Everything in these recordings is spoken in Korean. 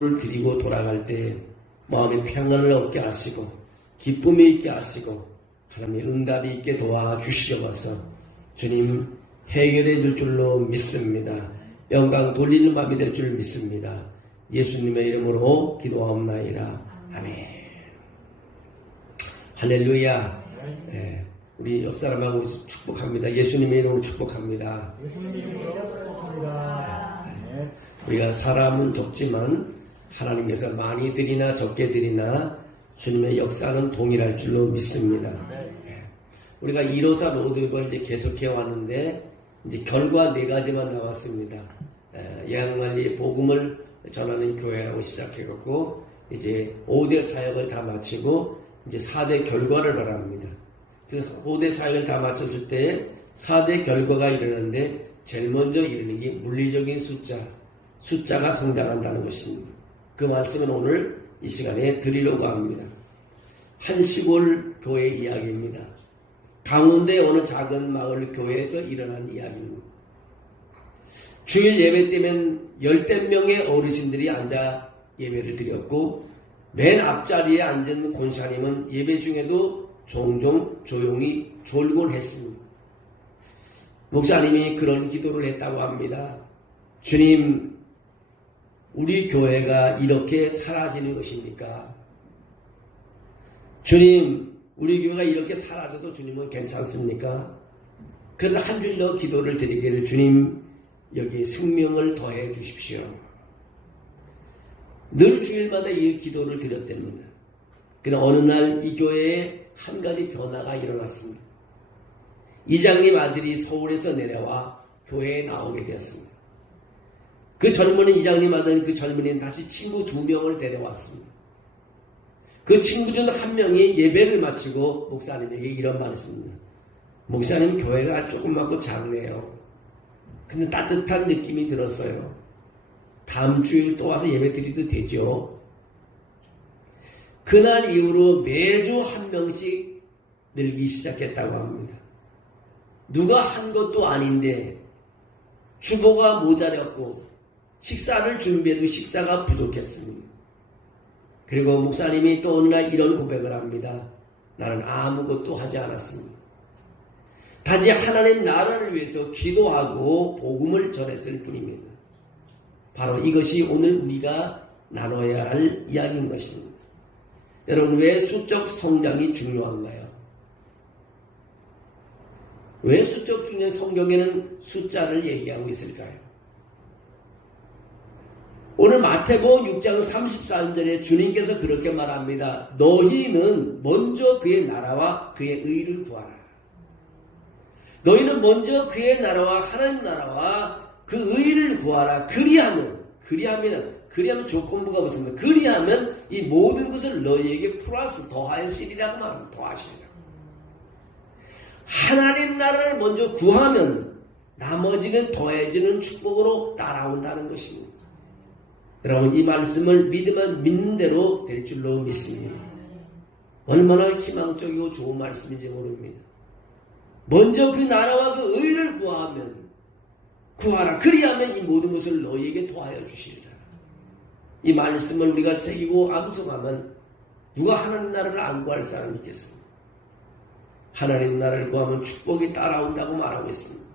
를 드리고 돌아갈 때 마음의 평안을 얻게 하시고 기쁨이 있게 하시고 하나님의 응답이 있게 도와주시려서 주님 해결해 줄 줄로 믿습니다. 영광 돌리는 밤이 될 줄 믿습니다. 예수님의 이름으로 기도하옵나이다. 아멘. 할렐루야. 네, 우리 옆 사람하고 축복합니다. 예수님의 이름으로 축복합니다. 예수님의 이름으로 축복합니다. 네. 우리가 사람은 적지만 하나님께서 많이 드리나 적게 드리나 주님의 역사는 동일할 줄로 믿습니다. 네. 우리가 154 로드맵을 이제 계속해 왔는데 이제 결과 4가지만 나왔습니다. 예양만리 복음을 전하는 교회라고 시작해갖고 이제 5대 사역을 다 마치고 이제 4대 결과를 바랍니다. 그래서 5대 사역을 다 마쳤을 때 4대 결과가 일어나는데 제일 먼저 일어나는 게 물리적인 숫자가 성장한다는 것입니다. 그 말씀은 오늘 이 시간에 드리려고 합니다. 한 시골 교회 이야기입니다. 강원도의 어느 작은 마을 교회에서 일어난 이야기입니다. 주일 예배 때면 10명의 어르신들이 앉아 예배를 드렸고 맨 앞자리에 앉은 권사님은 예배 중에도 종종 조용히 졸곤 했습니다. 목사님이 그런 기도를 했다고 합니다. 주님, 우리 교회가 이렇게 사라지는 것입니까? 주님, 우리 교회가 이렇게 사라져도 주님은 괜찮습니까? 그런데 한 줄 더 기도를 드리기를 주님, 여기 생명을 더해 주십시오. 늘 주일마다 이 기도를 드렸답니다. 그러나 어느 날 이 교회에 한 가지 변화가 일어났습니다. 이장님 아들이 서울에서 내려와 교회에 나오게 되었습니다. 그 젊은이 이장님 아들 그 젊은이는 다시 친구 2명을 데려왔습니다. 그 친구 중 한 명이 예배를 마치고 목사님에게 이런 말을 했습니다. 목사님, 교회가 조그맣고 작네요. 근데 따뜻한 느낌이 들었어요. 다음 주일 또 와서 예배 드리도 되죠? 그날 이후로 매주 한 명씩 늘기 시작했다고 합니다. 누가 한 것도 아닌데 주보가 모자랐고 식사를 준비해도 식사가 부족했습니다. 그리고 목사님이 또 어느 날 이런 고백을 합니다. 나는 아무것도 하지 않았습니다. 단지 하나님 나라를 위해서 기도하고 복음을 전했을 뿐입니다. 바로 이것이 오늘 우리가 나눠야 할 이야기인 것입니다. 여러분, 왜 수적 성장이 중요한가요? 왜 수적 중에 성경에는 숫자를 얘기하고 있을까요? 오늘 마태복음 6장 33절에 주님께서 그렇게 말합니다. 너희는 먼저 그의 나라와 그의 의를 구하라. 너희는 먼저 그의 나라와 하나님 나라와 그 의를 구하라. 그리하면 조건부가 없습니다. 그리하면 이 모든 것을 너희에게 플러스 더하시리라고 말합니다. 더하시리라. 하나님 나라를 먼저 구하면 나머지는 더해지는 축복으로 따라온다는 것입니다. 여러분, 이 말씀을 믿으면 믿는 대로 될 줄로 믿습니다. 얼마나 희망적이고 좋은 말씀인지 모릅니다. 먼저 그 나라와 그 의를 구하라. 그리하면 이 모든 것을 너희에게 더하여 주시리라. 이 말씀을 우리가 새기고 암송하면 누가 하나님 나라를 안 구할 사람이 있겠습니까? 하나님 나라를 구하면 축복이 따라온다고 말하고 있습니다.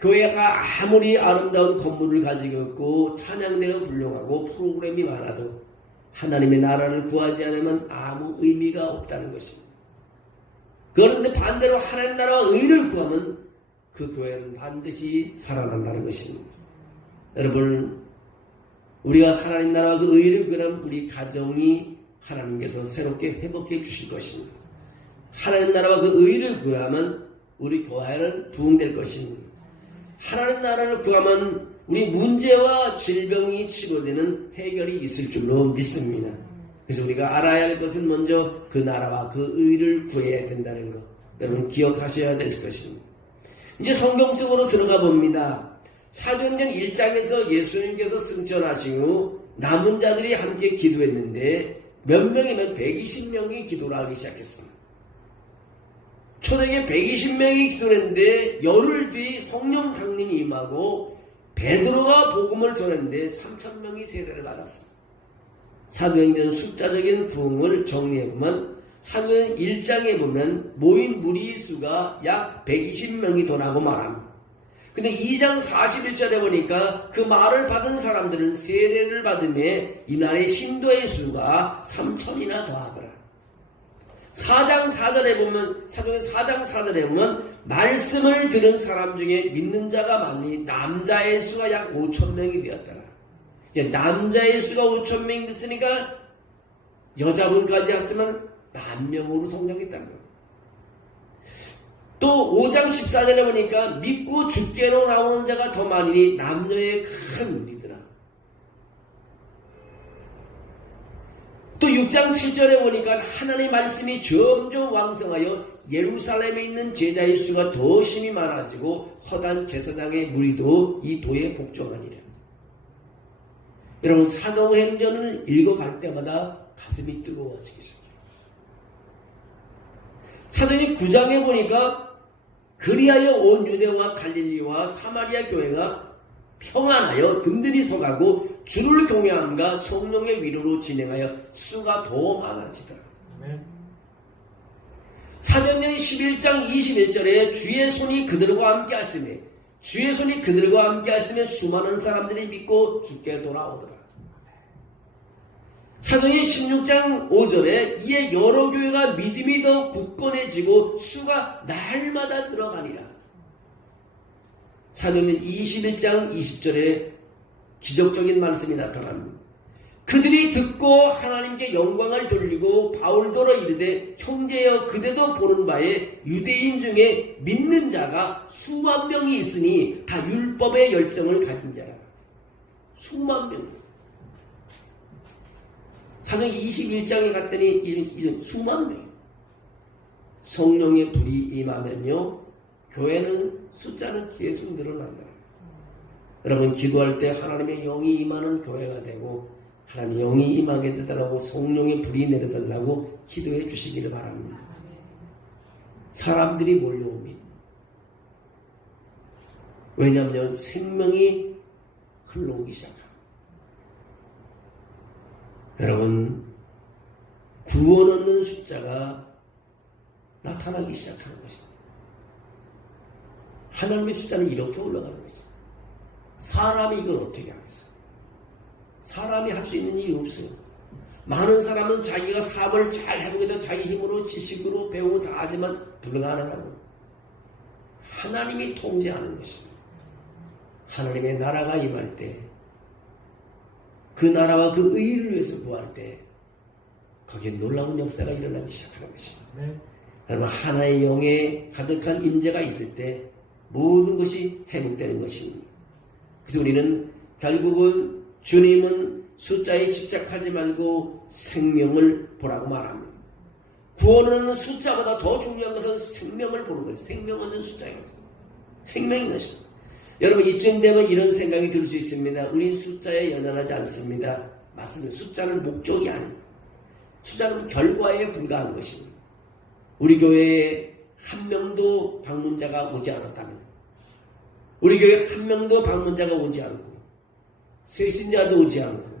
교회가 아무리 아름다운 건물을 가지고 있고 찬양대가 훌륭하고 프로그램이 많아도 하나님의 나라를 구하지 않으면 아무 의미가 없다는 것입니다. 그런데 반대로 하나님 나라와 의를 구하면 그 교회는 반드시 살아난다는 것입니다. 여러분, 우리가 하나님 나라와 그 의를 구하면 우리 가정이 하나님께서 새롭게 회복해 주실 것입니다. 하나님 나라와 그 의를 구하면 우리 교회는 부흥될 것입니다. 하나님 나라를 구하면 우리 문제와 질병이 치료되는 해결이 있을 줄로 믿습니다. 그래서 우리가 알아야 할 것은 먼저 그 나라와 그 의를 구해야 된다는 것. 여러분 기억하셔야 될 것입니다. 이제 성경 속으로 들어가 봅니다. 사도행전 1장에서 예수님께서 승천하신 후 남은 자들이 함께 기도했는데 몇 명이면 120명이 기도를 하기 시작했습니다. 초대에 120명이 기도를 했는데 열흘 뒤 성령 강림이 임하고 베드로가 복음을 전했는데 3,000명이 세례를 받았습니다. 사도행전 숫자적인 부흥을 정리해보면 사도행전 1장에 보면 모인 무리 수가 약 120명이 도라고 말합니다. 근데 2장 41절에 보니까 그 말을 받은 사람들은 세례를 받음에 이날의 신도의 수가 3천이나 더하더라. 4장 4절에 보면 사도행전 4장 4절에 보면 말씀을 들은 사람 중에 믿는 자가 많으니 남자의 수가 약 5,000명이 되었더라. 이제 남자의 수가 5,000명이 됐으니까 여자분까지 했지만 10,000명으로 성장했다는 거예요. 또 5장 14절에 보니까 믿고 주께로 나오는 자가 더 많으니 남녀의 큰 무리더라. 또 6장 7절에 보니까 하나님의 말씀이 점점 왕성하여 예루살렘에 있는 제자의 수가 더 심히 많아지고 허단 제사장의 무리도 이 도에 복종하니라. 여러분 사도행전을 읽어갈 때마다 가슴이 뜨거워지기 시작해요. 사도행전 9장에 보니까 그리하여 온 유대와 갈릴리와 사마리아 교회가 평안하여 든든히 서가고 주를 경외함과 성령의 위로로 진행하여 수가 더 많아지더라. 사도행전 11장 21절에 주의 손이 그들과 함께 하시며 주의 손이 그들과 함께 하시며 수많은 사람들이 믿고 주께 돌아오더라. 사도행전 16장 5절에 이에 여러 교회가 믿음이 더 굳건해지고 수가 날마다 들어가니라. 사도행전 21장 20절에 기적적인 말씀이 나타납니다. 그들이 듣고 하나님께 영광을 돌리고 바울더러 이르되 형제여 그대도 보는 바에 유대인 중에 믿는 자가 수만 명이 있으니 다 율법의 열성을 가진 자라. 수만 명. 사도행전 21장에 갔더니 이런 수만 명. 성령의 불이 임하면요 교회는 숫자는 계속 늘어난다. 여러분 기도할 때 하나님의 영이 임하는 교회가 되고 하나님의 영이 임하게 되더라고 성령의 불이 내려달라고 기도해 주시기를 바랍니다. 사람들이 몰려옵니다. 왜냐하면 생명이 흘러오기 시작합니다. 여러분 구원 얻는 숫자가 나타나기 시작하는 것입니다. 하나님의 숫자는 이렇게 올라가는 것입니다. 사람이 이걸 어떻게 하겠어요? 사람이 할 수 있는 일이 없어요. 많은 사람은 자기가 사업을 잘 해보겠다 자기 힘으로 지식으로 배우고 다 하지만 불가능하고 하나님이 통제하는 것입니다. 하나님의 나라가 임할 때 그 나라와 그 의를 위해서 구할 때 거기에 놀라운 역사가 일어나기 시작하는 것입니다. 네. 여러분 하나의 영에 가득한 임재가 있을 때 모든 것이 회복되는 것입니다. 그래서 우리는 결국은 주님은 숫자에 집착하지 말고 생명을 보라고 말합니다. 구원은 숫자보다 더 중요한 것은 생명을 보는 것이에요. 생명 얻는 숫자입니다. 생명인 것입니다. 여러분 이쯤 되면 이런 생각이 들 수 있습니다. 우린 숫자에 연연하지 않습니다. 맞습니다. 숫자는 목적이 아닙니다. 숫자는 결과에 불과한 것입니다. 우리 교회에 한 명도 방문자가 오지 않았다면 우리 교회에 한 명도 방문자가 오지 않고 쇄신자도 오지 않고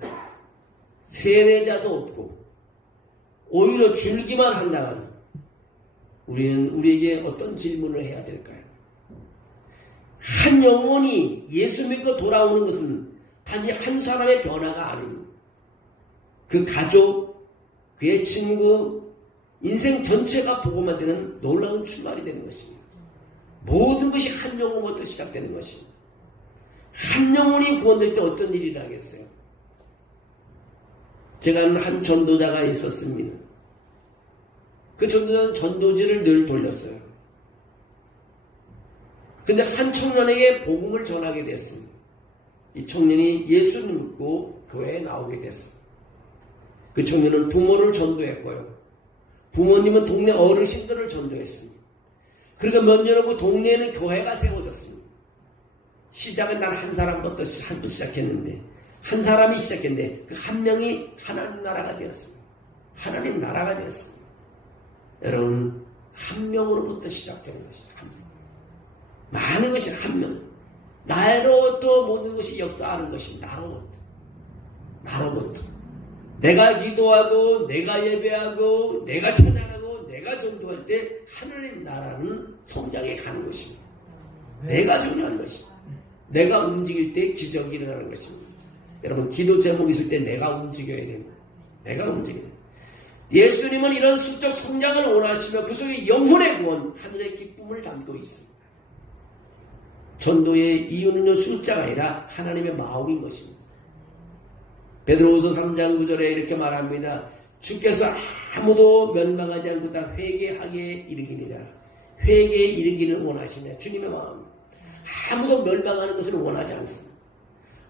세례자도 없고 오히려 줄기만 한다면 우리는 우리에게 어떤 질문을 해야 될까요? 한 영혼이 예수 믿고 돌아오는 것은 단지 한 사람의 변화가 아닙니다. 그 가족, 그의 친구, 인생 전체가 복음화 되는 놀라운 출발이 되는 것입니다. 모든 것이 한 영혼부터 시작되는 것입니다. 한 영혼이 구원될 때 어떤 일이 나겠어요? 제가 아는 한 전도자가 있었습니다. 그 전도자는 전도지를 늘 돌렸어요. 근데 한 청년에게 복음을 전하게 됐습니다. 이 청년이 예수를 믿고 교회에 나오게 됐습니다. 그 청년은 부모를 전도했고요. 부모님은 동네 어르신들을 전도했습니다. 그러니까 몇 년 후 동네에는 교회가 세워졌습니다. 시작은 단 한 사람부터 시작했는데 한 사람이 시작했는데 그 한 명이 하나님 나라가 되었습니다. 하나님 나라가 되었습니다. 여러분 한 명으로부터 시작되는 것입니다. 한 명. 많은 것이 한 명. 나로부터 모든 것이 역사하는 것이 나로부터. 내가 기도하고 내가 예배하고 내가 찬양하고 내가 전도할 때 하나님 나라는 성장해 가는 것입니다. 내가 중요한 것입니다. 내가 움직일 때 기적이 일어나는 것입니다. 여러분 기도 제목이 있을 때 내가 움직여야 됩니다. 내가 움직여야 됩니다. 예수님은 이런 수적 성장을 원하시며 그 속에 영혼의 구원, 하늘의 기쁨을 담고 있습니다. 전도의 이유는 숫자가 아니라 하나님의 마음인 것입니다. 베드로후서 3장 9절에 이렇게 말합니다. 주께서 아무도 멸망하지 않고 다 회개하게 이르기니라. 회개에 이르기를 원하시냐. 주님의 마음. 아무도 멸망하는 것을 원하지 않습니다.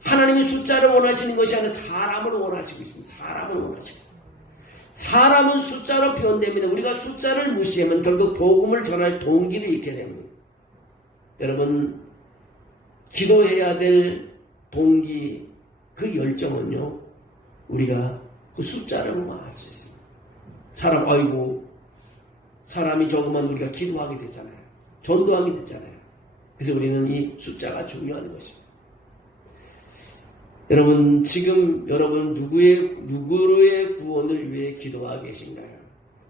하나님이 숫자를 원하시는 것이 아니라 사람을 원하시고 있습니다. 사람을 원하시고 있습니다. 사람은 숫자로 표현됩니다. 우리가 숫자를 무시하면 결국 복음을 전할 동기를 잃게 됩니다. 여러분 기도해야 될 동기 그 열정은요 우리가 그 숫자를 보면 알 수 있습니다. 사람이 적으면 우리가 기도하게 되잖아요. 전도하게 되잖아요. 그래서 우리는 이 숫자가 중요한 것입니다. 여러분 지금 여러분 누구의 구원을 위해 기도하고 계신가요?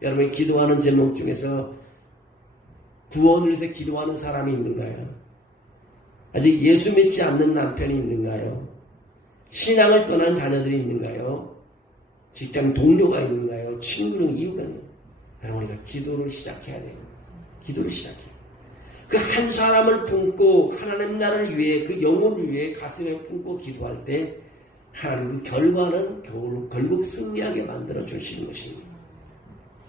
여러분이 기도하는 제목 중에서 구원을 위해서 기도하는 사람이 있는가요? 아직 예수 믿지 않는 남편이 있는가요? 신앙을 떠난 자녀들이 있는가요? 직장 동료가 있는가요? 친구는 이유가 있는가요? 여러분 우리가 기도를 시작해야 돼요. 기도를 시작해요. 그 한 사람을 품고 하나님 나라를 위해 그 영혼을 위해 가슴에 품고 기도할 때 하나님 그 결과는 결국 승리하게 만들어 주시는 것입니다.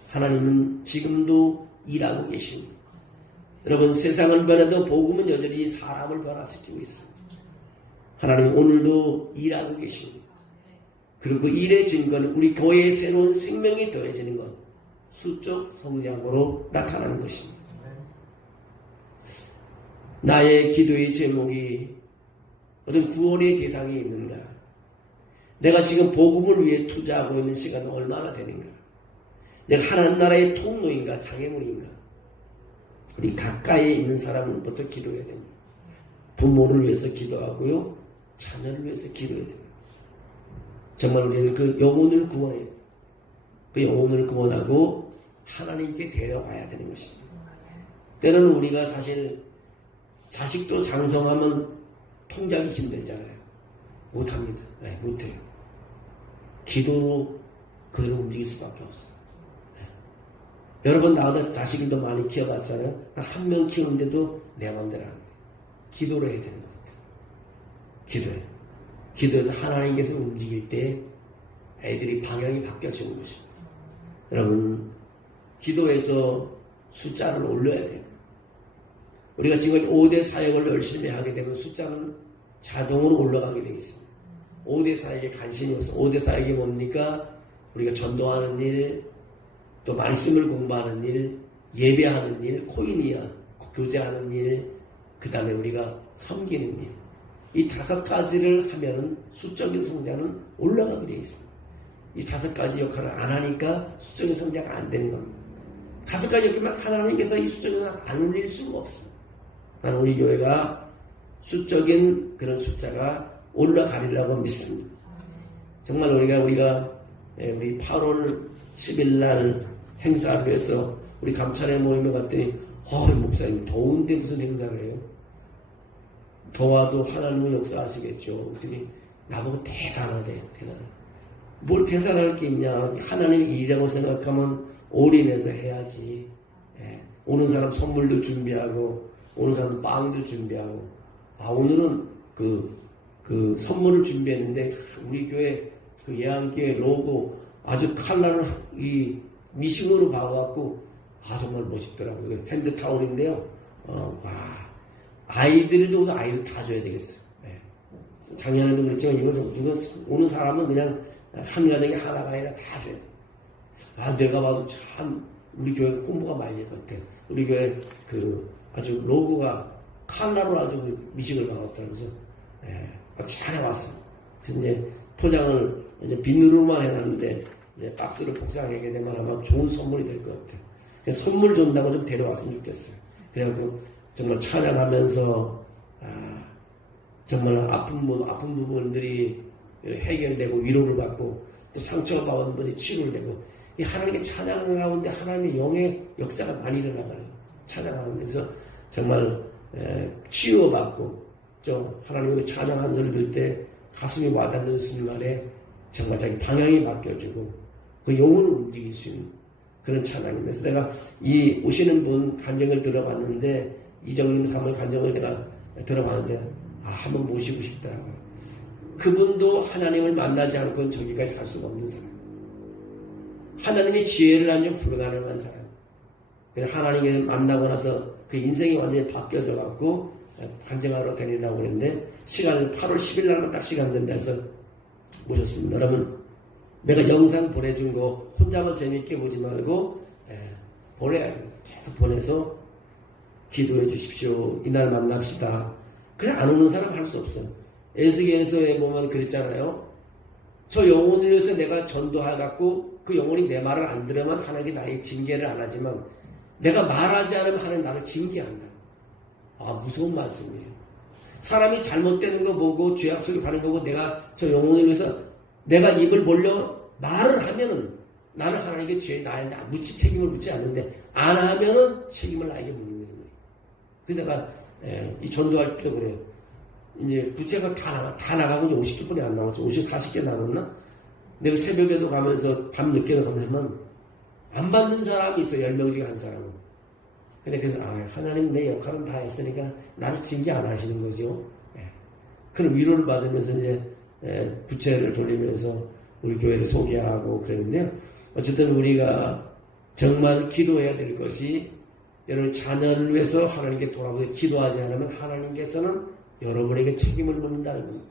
하나님은 지금도 일하고 계십니다. 여러분 세상은 변해도 복음은 여전히 사람을 변화시키고 있습니다. 하나님 오늘도 일하고 계십니다. 그리고 그 일의 증거는 우리 교회의 새로운 생명이 더해지는 것, 수적 성장으로 나타나는 것입니다. 나의 기도의 제목이 어떤 구원의 대상이 있는가? 내가 지금 복음을 위해 투자하고 있는 시간은 얼마나 되는가? 내가 하나님 나라의 통로인가? 장애물인가? 우리 가까이에 있는 사람부터 기도해야 됩니다. 부모를 위해서 기도하고요. 자녀를 위해서 기도해야 됩니다. 정말 우리는 그 영혼을 구원해야 됩니다. 그 영혼을 구원하고 하나님께 데려가야 되는 것입니다. 때로는 우리가 사실 자식도 장성하면 통장이 힘들잖아요. 못합니다. 네, 못해요. 기도로 그를 움직일 수밖에 없어요. 네. 여러분 나보다 자식을 더 많이 키워봤잖아요. 한 명 키우는데도 내 마음대로 안 해요. 기도를 해야 되는 것 같아요. 기도해요. 기도해서 하나님께서 움직일 때 애들이 방향이 바뀌어지는 것입니다. 여러분 기도해서 숫자를 올려야 돼요. 우리가 지금 5대 사역을 열심히 하게 되면 숫자는 자동으로 올라가게 되어 있습니다. 5대 사역에 관심이 없어. 5대 사역이 뭡니까? 우리가 전도하는 일, 또 말씀을 공부하는 일, 예배하는 일, 코인이야, 교제하는 일, 그 다음에 우리가 섬기는 일. 이 5가지를 하면 수적인 성장은 올라가게 되어 있습니다. 이 5가지 역할을 안 하니까 수적인 성장이 안 되는 겁니다. 5가지 역할만 하나님께서 이 수적인 성장을 안 올릴 수가 없습니다. 나는 우리 교회가 수적인 그런 숫자가 올라가리라고 믿습니다. 정말 우리 8월 10일 날 행사를 해서 우리 감찰회 모임에 갔더니 목사님 더운데 무슨 행사를 해요? 더워도 하나님은 역사하시겠죠. 그랬더니 나보고 대단하대요. 뭘 대단할 게 있냐. 하나님의 일이라고 생각하면 올인해서 해야지. 오는 사람 선물도 준비하고 오는 사람 빵도 준비하고 오늘은 그 선물을 준비했는데 우리 교회 그 예안교회 로고 아주 칼라를 이 미싱으로 박아갖고 정말 멋있더라고요. 핸드타올인데요. 아이들 다 줘야 되겠어요. 작년에도 그랬지만 이거 오는 사람은 그냥 한 가정에 하나가 아니라 다 줘요. 내가 봐도 참 우리 교회 홍보가 많이 됐을 때 우리 교회 아주 로고가 칼라로 아주 미식을 박았더라고요. 그래서 잘 해왔어. 그래서 이제 포장을 이제 비누로만 해놨는데 이제 박스로 복사하게 되면 아마 좋은 선물이 될 것 같아요. 그래서 선물 준다고 좀 데려왔으면 좋겠어요. 그래갖고 정말 찬양하면서 정말 아픈 부분들이 해결되고 위로를 받고 또 상처가 받은 분이 치료를 되고 이 하나님께 찬양을 가운데 하나님의 영의 역사가 많이 일어나가요. 찬양하는 데서 정말 치유받고 좀 하나님의 찬양한 소리 들 때 가슴이 와닿는 순간에 정말 자기 방향이 바뀌어지고 그 영혼을 움직일 수 있는 그런 찬양이면서 내가 이 오시는 분 간증을 들어봤는데 이정림 사모의 간증을 내가 들어봤는데 한번 모시고 싶더라고요. 그분도 하나님을 만나지 않고는 저기까지 갈 수가 없는 사람. 하나님의 지혜를 알면 불가능한 사람. 하나님을 만나고 나서 그 인생이 완전히 바뀌어져 갖고 간증하러 다니려고 그랬는데 시간을 8월 10일 날만 딱 시간 된다 해서 모셨습니다. 여러분 내가 영상 보내준 거 혼자만 재미있게 보지 말고 보내야 돼요. 계속 보내서 기도해 주십시오. 이날 만납시다. 그냥 안 오는 사람 할 수 없어요. 에스겔서에 보면 그랬잖아요. 저 영혼을 위해서 내가 전도해갖고 그 영혼이 내 말을 안 들으면 하나님이 나에게 징계를 안 하지만 내가 말하지 않으면 하나님 나를 징계한다. 무서운 말씀이에요. 사람이 잘못되는 거 보고 죄악 속에 가는 거 보고 내가 저 영혼을 위해서 내가 입을 벌려 말을 하면은 나는 하나님께 죄에 나에게 책임을 묻지 않는데 안 하면은 책임을 나에게 묻는 거예요. 그래서 내가 이 전도할 때도 그래요. 이제 부채가 다 나가고 이제 50개뿐이 안 남았죠. 50, 40개 남았나? 내가 새벽에도 가면서 밤 늦게도 가면 안 받는 사람이 있어. 10명 중에 한 사람은. 근데 그래서 하나님 내 역할은 다 했으니까 나를 징계 안 하시는 거죠. 그런 위로를 받으면서 이제 부채를 돌리면서 우리 교회를 소개하고 그랬는데요. 어쨌든 우리가 정말 기도해야 될 것이 여러분 자녀를 위해서 하나님께 돌아오고 기도하지 않으면 하나님께서는 여러분에게 책임을 묻는다는 겁니다.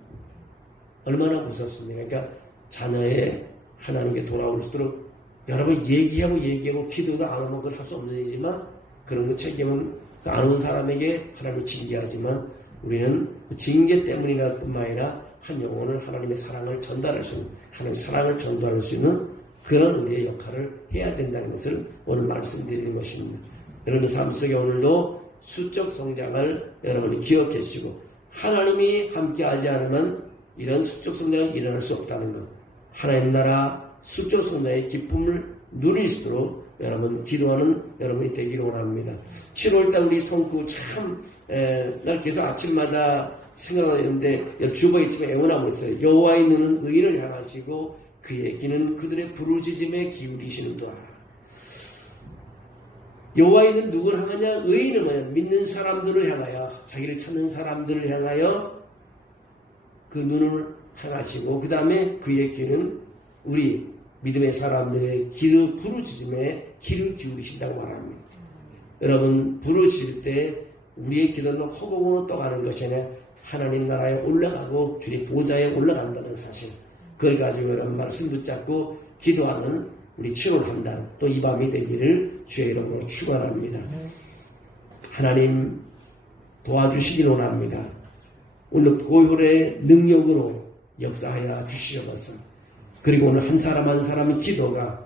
얼마나 무섭습니까? 그러니까 자녀의 하나님께 돌아올수록 여러분 얘기하고 기도도 안 하면 그걸 할 수 없는 일이지만 그런 그 책임은 안 온 사람에게 하나님이 징계하지만 우리는 그 징계 때문이라 뿐만 아니라 한 영혼을 하나님의 사랑을 전달할 수 있는 하나님의 사랑을 전달할 수 있는 그런 우리의 역할을 해야 된다는 것을 오늘 말씀드리는 것입니다. 여러분 삶 속에 오늘도 수적 성장을 여러분이 기억해 주시고 하나님이 함께하지 않으면 이런 수적 성장은 일어날 수 없다는 것. 하나님 나라 수적 성장의 기쁨을 누릴 수 있도록 여러분 기도하는 여러분이 되기를 원합니다. 7월달 우리 성구 참 날 계속 아침마다 생각하는데 주보에 있지만 애원하고 있어요. 여호와의 눈은 의인을 향하시고 그의 귀는 그들의 부르짖음에 기울이시는도다. 여호와의 눈은 누구를 향하냐? 의인을 뭐냐? 믿는 사람들을 향하여 자기를 찾는 사람들을 향하여 그 눈을 향하시고 그 다음에 그의 귀는 우리 믿음의 사람들의 부르짖음에 귀를 기울이신다고 말합니다. 여러분 부르짖을 때 우리의 기도는 허공으로 떠가는 것이 아니라 하나님 나라에 올라가고 주님 보좌에 올라간다는 사실 그걸 가지고 여러분 말씀 붙잡고 기도하는 우리 7월 한달 또 이 밤이 되기를 주의 이름으로 축원합니다. 하나님 도와주시기 원합니다. 오늘 고혈의 능력으로 역사하여 주시옵소서. 그리고 오늘 한 사람 한 사람의 기도가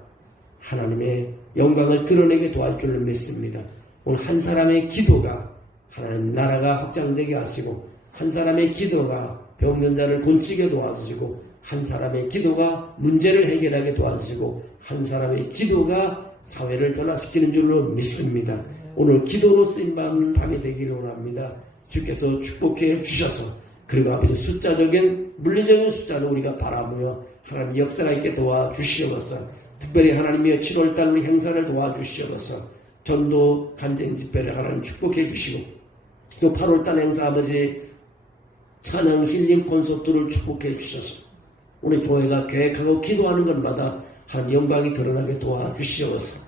하나님의 영광을 드러내게 도와줄 줄 믿습니다. 오늘 한 사람의 기도가 하나님 나라가 확장되게 하시고 한 사람의 기도가 병든 자를 고치게 도와주시고 한 사람의 기도가 문제를 해결하게 도와주시고 한 사람의 기도가 사회를 변화시키는 줄로 믿습니다. 오늘 기도로 쓰임받는 밤이 되기를 원합니다. 주께서 축복해 주셔서 그리고 아버지 숫자적인 물리적인 숫자도 우리가 바라보며 하나님 역사가 있게 도와주시옵소서. 특별히 하나님의 7월달 우리 행사를 도와주시옵소서. 전도 간증 집회를 하나님 축복해 주시고 또 8월달 행사 아버지 찬양 힐링 콘서트를 축복해 주셔서 우리 교회가 계획하고 기도하는 것마다 하나님 영광이 드러나게 도와주시옵소서.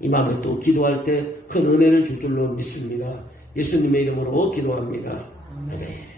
이 마음에 또 기도할 때 큰 은혜를 줄 줄로 믿습니다. 예수님의 이름으로 기도합니다. 아멘.